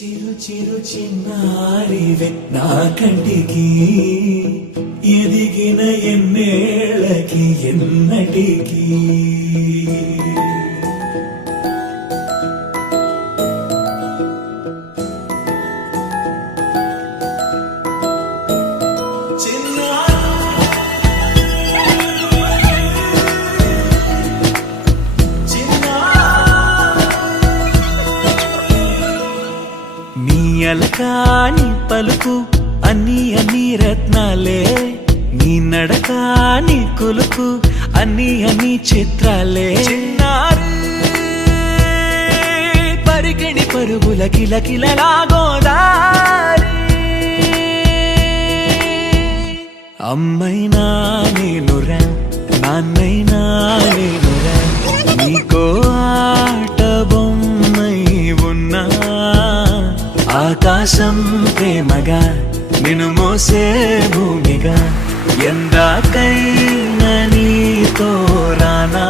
చిరు చిరు చిన్నారివే నా కంటికి ఎదిగిన ఎన్నేళ్ళకి ఎన్నటికి అలకాని పలుకు అన్ని అన్ని రత్నాలే నీ నడకాని కొలుకు అన్ని అన్ని చిత్రాలే పరికిణి పరుగుల కిలకిలలాగోదారి అమ్మైనా నేనురా నాన్నైనా నేనురా నీకో ఆట బొమ్మై ఉన్నా ఆకాశం ప్రేమగా నిన్ను మోసే భూమిగా ఎందాకైనా నీతో రానా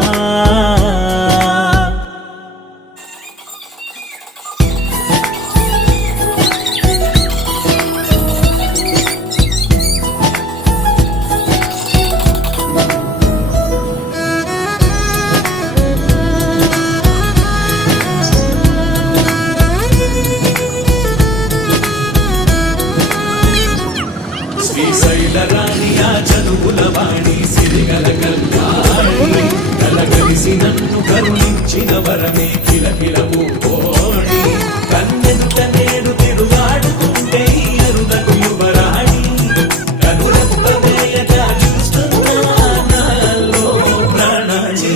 శ్రీశైలరాణియా చదువుల వాణి సిరిగల కల్యాణి కలగలిసి నన్ను కరుణించిన వరమే కిలకిల పూకోణి కన్నెదుట నేను తిరుగాడుతుంటే అరుదకు యువరాణి కనురెప్ప వేయగా చూస్తున్నా నాలో ప్రాణాన్ని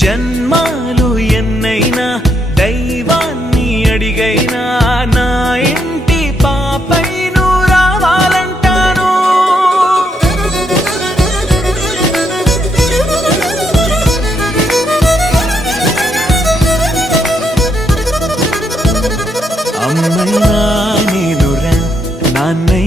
జన్మాలు ఎన్నైనా దైవాన్ని అడిగైనా నా ఇంటి పాపై నువ్వు రావాలంటాను అమ్మైనా నేనురా నాన్నైనా